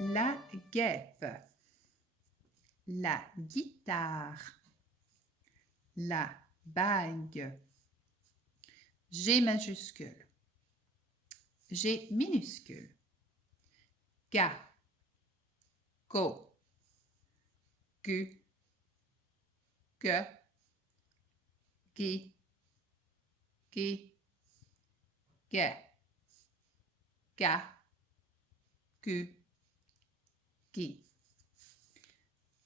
la guêpe, la guitare, la bague, G majuscule, G minuscule, ga, go, gu, ge, gi, gi, ge, ga, gu, gi.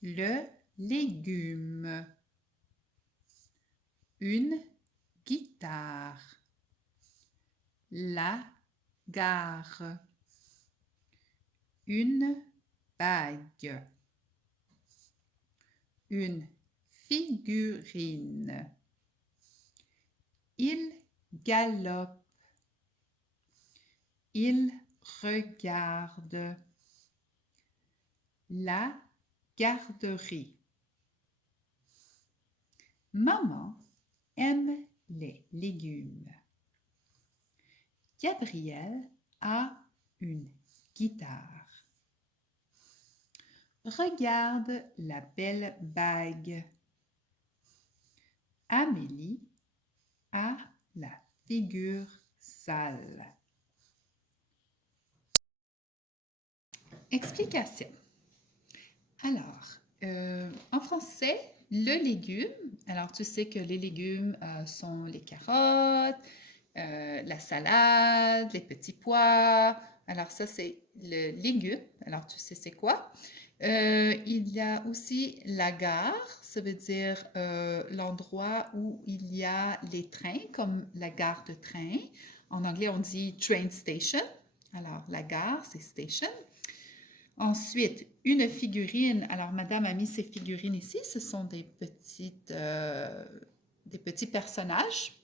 Le légume, une guitare, la gare, une bague, une figurine, il galope, il regarde, la garderie. Maman aime les légumes. Gabriel a une guitare. Regarde la belle bague. Amélie a la figure sale. Explication. Alors, en français, le légume, alors tu sais que les légumes sont les carottes, la salade, les petits pois. Alors ça, c'est le légume. Alors tu sais c'est quoi? Il y a aussi la gare, ça veut dire l'endroit où il y a les trains, comme la gare de train. En anglais, on dit train station. Alors, la gare, c'est station. Ensuite, une figurine. Alors, madame a mis ses figurines ici. Ce sont des petits personnages.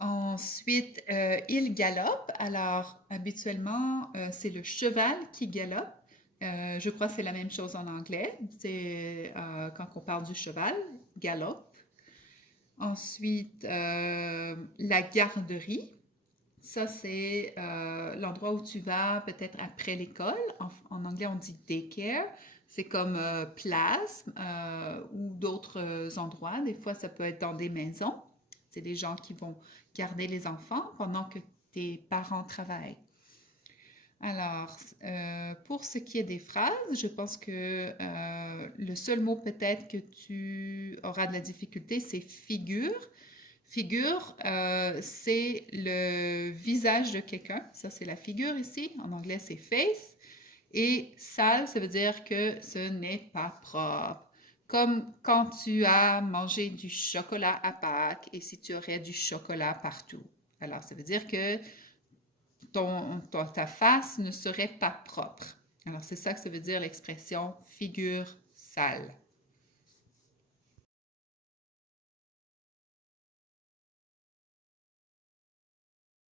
Ensuite, il galope. Alors, habituellement, c'est le cheval qui galope. Je crois que c'est la même chose en anglais. C'est quand on parle du cheval, galope. Ensuite, la garderie. Ça, c'est l'endroit où tu vas peut-être après l'école. En anglais, on dit daycare. C'est comme place ou d'autres endroits. Des fois, ça peut être dans des maisons. C'est des gens qui vont garder les enfants pendant que tes parents travaillent. Alors, pour ce qui est des phrases, je pense que le seul mot peut-être que tu auras de la difficulté, c'est figure. Figure, c'est le visage de quelqu'un. Ça, c'est la figure ici. En anglais, c'est face. Et sale, ça veut dire que ce n'est pas propre. Comme quand tu as mangé du chocolat à Pâques et si tu aurais du chocolat partout. Alors, ça veut dire que ta face ne serait pas propre. Alors, c'est ça que ça veut dire l'expression figure sale.